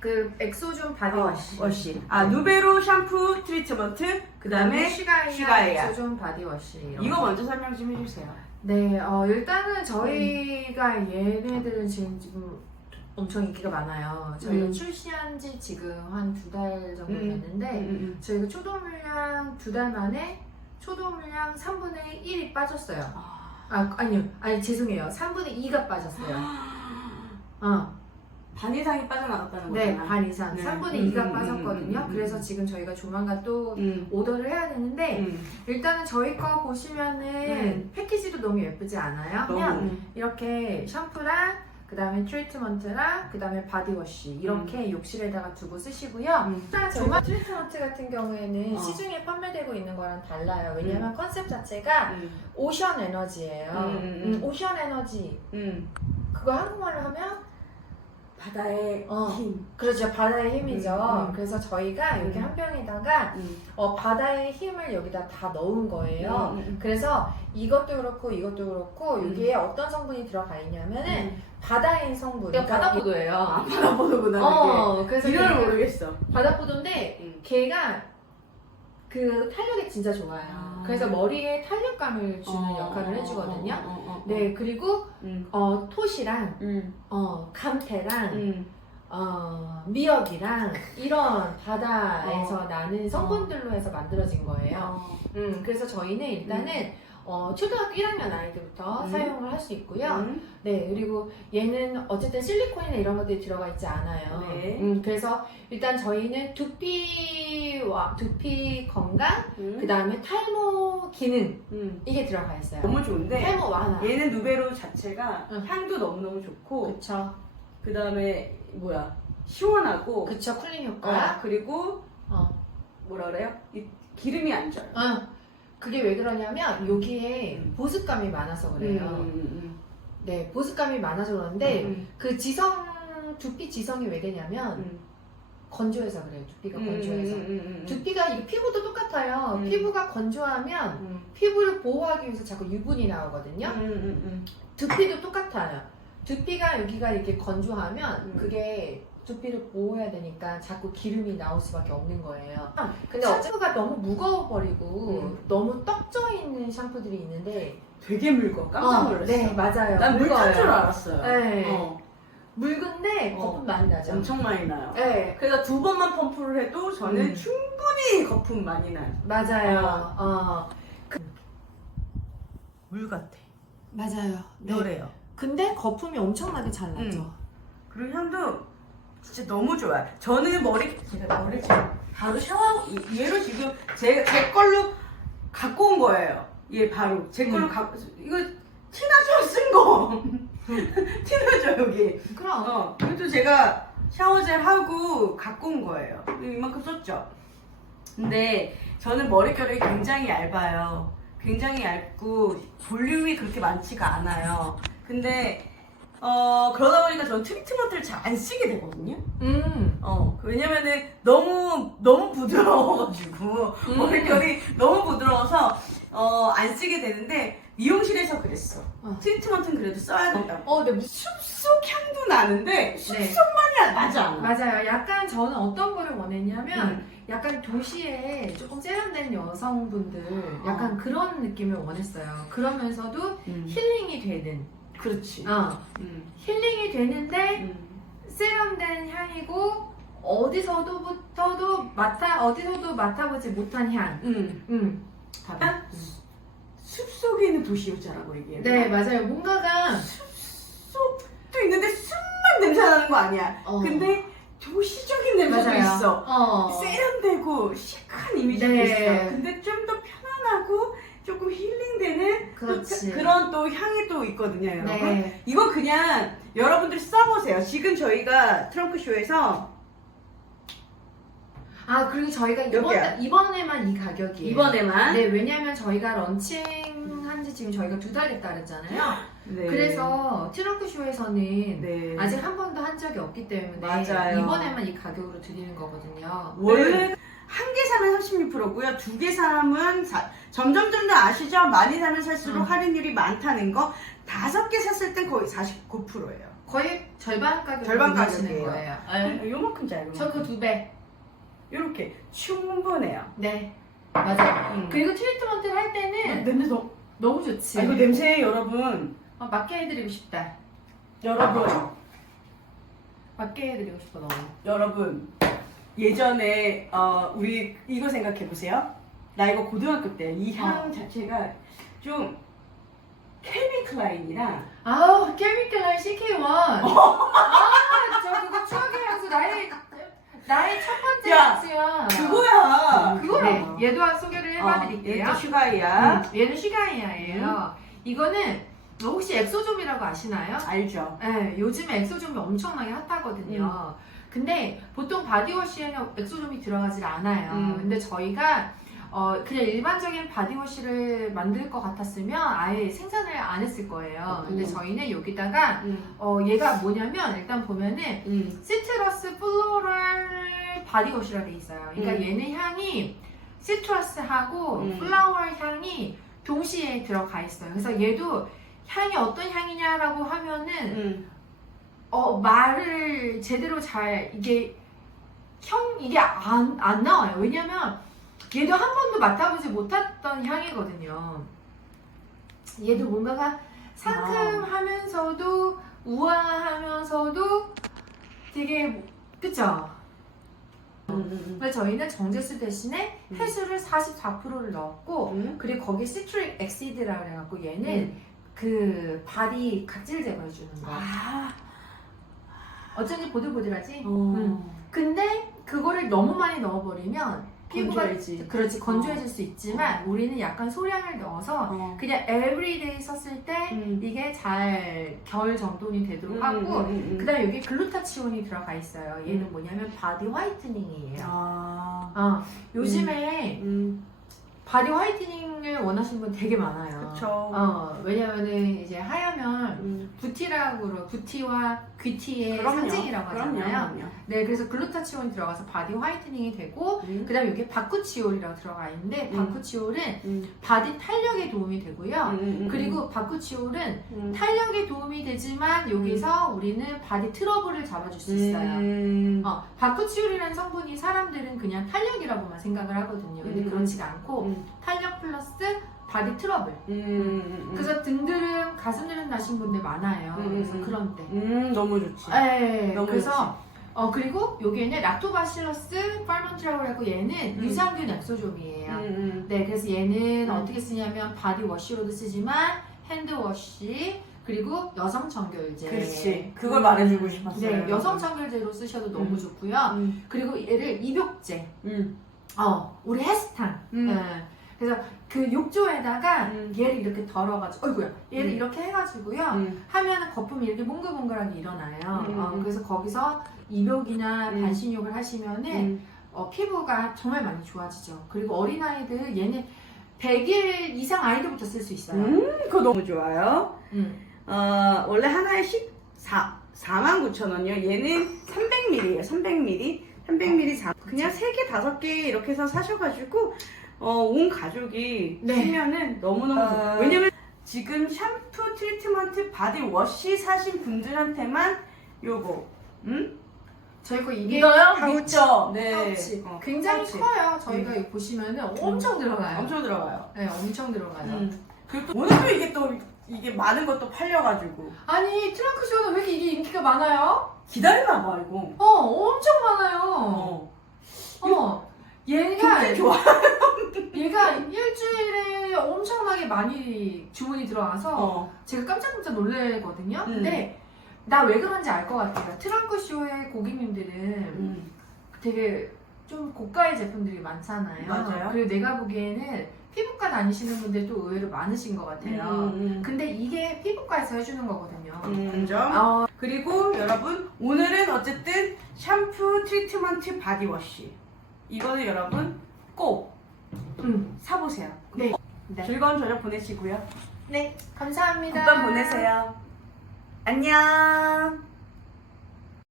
그 엑소준 바디워시. 어, 워시. 아 누베로 샴푸 트리트먼트. 그다음에 슈가이아 슈가이아. 엑소준 바디워시. 이런 이거 거. 먼저 설명 좀 해주세요. 네, 어, 일단은 저희가 얘네들은 지금, 지금 엄청 인기가 많아요. 저희가 음. 출시한 지 지금 한 두 달 정도 음. 됐는데, 음, 저희가 초도 물량 두 달 만에 초도 물량 3분의 1이 빠졌어요. 아, 아니요. 아니, 죄송해요. 3분의 2가 빠졌어요. 어, 반 이상이 빠져나갔다는 네, 거잖아. 반 이상. 네. 3분의 음, 2가 음, 빠졌거든요. 음, 음, 음. 그래서 지금 저희가 조만간 또 음. 오더를 해야 되는데, 음. 일단은 저희 거 보시면은 음. 패키지도 너무 예쁘지 않아요? 그냥 너무. 이렇게 샴푸랑 그 다음에 트리트먼트랑 그 다음에 바디워시 이렇게 욕실에다가 두고 쓰시고요. 음. 조마 트리트먼트 같은 경우에는 어. 시중에 판매되고 있는 거랑 달라요. 왜냐면 컨셉 자체가 음. 오션 에너지예요. 음, 음, 음. 음, 오션 에너지. 음. 그거 한국말로 하면 바다의 어. 힘. 그렇죠. 바다의 힘이죠. 음, 음. 그래서 저희가 이렇게 음. 한 병에다가 음. 어, 바다의 힘을 여기다 다 넣은 거예요. 음, 음, 그래서 이것도 그렇고 이것도 그렇고 음. 여기에 어떤 성분이 들어가 있냐면은 음. 바다의 성분. 그러니까 바다포도예요. 아, 바다보도구나. 어, 그래서 이걸 걔가 모르겠어. 바다포도인데 음. 걔가 그 탄력이 진짜 좋아요. 아. 그래서 머리에 탄력감을 주는 어, 역할을 어, 해주거든요. 어, 어, 어, 어. 네, 그리고 음. 어, 톳이랑 음. 어, 감태랑 음. 어, 미역이랑 이런 바다에서 나는 성분들로 해서 만들어진 거예요. 어. 음, 그래서 저희는 일단은 어, 초등학교 1학년 아이들부터 음. 사용을 할 수 있고요. 음. 네, 그리고 얘는 어쨌든 실리콘이나 이런 것들이 들어가 있지 않아요. 네. 음, 그래서 일단 저희는 두피와 두피 건강, 음. 그 다음에 탈모 기능 음. 이게 들어가 있어요. 너무 좋은데 탈모 완화. 얘는 누베로 자체가 응. 향도 너무너무 좋고 그쵸. 그 다음에 뭐야 시원하고 그쵸, 쿨링 어, 효과. 그리고 어. 뭐라 그래요? 이 기름이 안 져요. 어. 그게 왜 그러냐면 여기에 음. 보습감이 많아서 그래요. 음, 네, 보습감이 많아서 음, 그런데 음, 그 지성 두피 지성이 왜 되냐면 음. 건조해서 그래요. 두피가 건조해서. 음, 음, 음, 음. 두피가 이 피부도 똑같아요. 음. 피부가 건조하면 음, 피부를 보호하기 위해서 자꾸 유분이 나오거든요. 음, 음, 음. 두피도 똑같아요. 두피가 여기가 이렇게 건조하면 음. 그게 두피를 보호해야 되니까 자꾸 기름이 나올 수밖에 없는 거예요. 근데 샴푸- 샴푸가 너무 무거워 버리고 음. 너무 떡져 있는 샴푸들이 있는데 되게 묽어. 깜짝 어, 놀랐어. 네 맞아요. 난 무거워요. 줄 알았어요. 네. 어, 묽은데 어. 거품 많이 나죠. 엄청 많이 나요. 네 그래서 두 번만 펌프를 해도 저는 음. 충분히 거품 많이 나요. 맞아요. 어. 물 같아. 맞아요. 네. 노래요. 근데 거품이 엄청나게 잘 나죠. 음. 그리고 향도 진짜 너무 좋아요. 저는 머리 제가 머리 바로 샤워하고 얘- 얘로 지금 제, 제 걸로 갖고 온 거예요. 얘 바로 제 걸로 음. 갖고 이거 티나죠 쓴 거. 티나죠 여기. 그럼. 어 이것도 제가 샤워젤 하고 갖고 온 거예요. 이만큼 썼죠. 근데 저는 머릿결이 굉장히 얇아요. 굉장히 얇고 볼륨이 그렇게 많지가 않아요. 근데 어 그러다 보니까 저는 트리트먼트를 잘 안 쓰게 되거든요. 음. 어 왜냐면은 너무 너무 부드러워가지고 음. 머릿결이 너무 부드러워서 어 안 쓰게 되는데 미용실에서 그랬어. 어. 트리트먼트는 그래도 써야 된다고. 어, 네. 숲속 향도 나는데 숲속만이 맞아. 맞아요. 약간 저는 어떤 거를 원했냐면 음. 약간 도시에 조금 세련된 여성분들 어. 약간 그런 느낌을 원했어요. 그러면서도 음. 힐링이 되는. 그렇지. 어, 음. 힐링이 되는데 음. 세련된 향이고 어디서도부터도 맡아 어디서도 맡아보지 못한 향. 음. 음. 아, 숲속에 있는 도시 여자라고 얘기해. 네 맞아요. 뭔가가 숲속도 있는데 숲만 냄새 나는 거 아니야. 어, 근데 도시적인 냄새도 맞아요. 있어. 어. 세련되고 시크한 이미지도 네. 있어. 근데 좀 더 편안하고 조금 힐링되는 또 그렇지. 그- 그런 또 향이 또 있거든요, 여러분. 네. 이거 그냥 여러분들이 써보세요. 지금 저희가 트렁크 쇼에서 아 그리고 저희가 이번 여기야. 이번에만 이 가격이에요. 이번에만 네 왜냐면 저희가 런칭한 지 지금 저희가 두 달 됐다 그랬잖아요. 네. 그래서 트렁크 쇼에서는 네. 아직 한 번도 한 적이 없기 때문에 맞아요. 이번에만 이 가격으로 드리는 거거든요. 원래 한개 사면 36%고요. 두 개 사면 사- 점점 점 더 아시죠? 많이 사면 살수록 음. 할인율이 많다는 거. 다섯 개 샀을 땐 거의 49%예요. 거의 절반 가격 절반 가격이에요. 거예요. 네. 요만큼 짜요. 저 그 두 배. 이렇게 충분해요. 네. 맞아요. 음. 그리고 트리트먼트를 할 때는 냄새 너. 너무 좋지. 아, 이거 냄새 여러분. 어, 맞게 해드리고 싶다. 여러분. 맞게 해드리고 싶어 너무. 여러분. 예전에 어, 우리 이거 생각해 보세요. 나 이거 고등학교 때 이향 어. 자체가 좀 캘빈 클라인이랑 아우 케미컬 CK1. 아, 저 그거 추억의 향수 나의 나의 첫 번째 야, 향수야. 그거야. 그거를 얘도 소개를 어, 해봐드릴게요. 얘도 슈가이야. 음, 얘는 슈가이아예요. 이거는 혹시 엑소좀이라고 아시나요? 알죠. 네, 요즘에 엑소좀이 엄청나게 핫하거든요. 음. 근데 보통 바디워시에는 엑소좀이 들어가질 않아요. 음. 근데 저희가 어, 그냥 일반적인 바디워시를 만들 것 같았으면 아예 생산을 안 했을 거예요. 근데 음. 저희는 여기다가 음. 어, 얘가 뭐냐면 일단 보면은 음. 시트러스 플로럴 바디워시라 돼 있어요. 그러니까 음. 얘는 향이 시트러스하고 음. 플라워 향이 동시에 들어가 있어요. 그래서 얘도 향이 어떤 향이냐라고 하면은 음. 어 말을 제대로 잘 이게 형 이게 안, 안 나와요. 왜냐면 얘도 한 번도 맡아보지 못했던 향이거든요. 얘도 뭔가가 상큼하면서도 우아하면서도 되게 그쵸? 음. 음. 근데 저희는 정제수 대신에 음. 해수를 44%를 넣었고 음. 그리고 거기 시트릭 엑시드라고 해갖고 얘는 음. 그 바디 각질 제거해주는 거. 아. 어쩐지 보들보들하지? 어. 음. 근데 그거를 너무 많이 넣어버리면 피부가 건조해지. 그렇지 건조해질 수 있지만 우리는 약간 소량을 넣어서 어. 그냥 에브리데이 썼을 때 음. 이게 잘 결 정돈이 되도록 하고 음, 음, 음. 그다음에 여기 글루타치온이 들어가 있어요. 얘는 음. 뭐냐면 바디 화이트닝이에요. 아. 어, 요즘에 음. 바디 화이트닝을 원하시는 분 되게 많아요. 그쵸. 어, 왜냐면은 이제 하얗면 음. 부티라고 부티와 귀티의 그럼요. 상징이라고. 하잖아요. 그럼요. 네, 그래서 글루타치온이 들어가서 바디 화이트닝이 되고 음. 그다음에 여기 바쿠치올이라고 들어가 있는데 음. 바쿠치올은 음. 바디 탄력에 도움이 되고요. 음, 음, 음. 그리고 바쿠치올은 음. 탄력에 도움이 되지만 여기서 우리는 바디 트러블을 잡아줄 수 있어요. 음. 어, 바쿠치올이라는 성분이 사람들은 그냥 탄력이라고만 생각을 하거든요. 근데 음. 그렇지가 않고 음. 탄력 플러스 바디 트러블. 음, 음. 그래서 등드름, 가슴드름 나신 분들 많아요. 음, 그래서 음. 그런 때. 음, 너무 좋지. 네, 너무 그래서 어 그리고 여기에는 락토바실러스 팔먼트라고 하고 얘는 음. 유산균 엑소좀이에요. 음, 음. 네, 그래서 얘는 음. 어떻게 쓰냐면 바디 워시로도 쓰지만 핸드 워시 그리고 여성 청결제. 그렇지. 그걸 말해주고 싶었어요. 네, 여성 청결제로 쓰셔도 너무 음. 좋고요. 음. 그리고 얘를 입욕제. 음. 어, 우리 헬스탕. 음. 네. 그래서 그 욕조에다가 음. 얘를 이렇게 덜어가지고, 어이구야, 얘를 음. 이렇게 해가지고요. 음. 하면 거품이 이렇게 몽글몽글하게 일어나요. 음. 어, 그래서 거기서 입욕이나 음. 반신욕을 하시면은 음. 어, 피부가 정말 많이 좋아지죠. 그리고 어린아이들 얘는 100일 이상 아이들부터 쓸 수 있어요. 음, 그거 너무 좋아요. 음. 어, 원래 하나에 14, 49,000원이요. 얘는 300ml예요. 300ml. 300ml 자, 그냥 3개, 5개 이렇게 해서 사셔가지고, 어, 온 가족이 네. 쓰면은 너무너무 어. 좋아요. 왜냐면 지금 샴푸, 트리트먼트, 바디워시 사신 분들한테만 요거, 음? 저희 거 이게 믿어요? 파우치. 네. 파우치. 어, 굉장히 파우치. 커요. 저희가 이거 보시면은 엄청 들어가요. 엄청 들어가요. 네, 엄청 들어가요. 음. 그리고 또 오늘 또 이게 또 이게 많은 것도 팔려가지고 아니 트렁크 쇼는 왜 이렇게 이게 인기가 많아요? 기다리나 봐 이거. 어, 엄청 많아요. 어. 어, 얘가 굉장히 좋아. 얘가 일주일에 엄청나게 많이 주문이 들어와서 어. 제가 깜짝깜짝 놀래거든요. 음. 근데 나 왜 그런지 알 것 같아요. 트렁크 쇼의 고객님들은 음. 되게 좀 고가의 제품들이 많잖아요. 맞아요. 그리고 내가 보기에는 피부과 다니시는 분들도 의외로 많으신 것 같아요. 음. 근데 이게 피부과에서 해주는 거거든요. 음. 어, 그리고 여러분 오늘은 어쨌든 샴푸, 트리트먼트, 바디워시 이거는 여러분 꼭 음, 사보세요. 네. 네. 즐거운 저녁 보내시고요. 네, 감사합니다. 굿밤 보내세요. 안녕.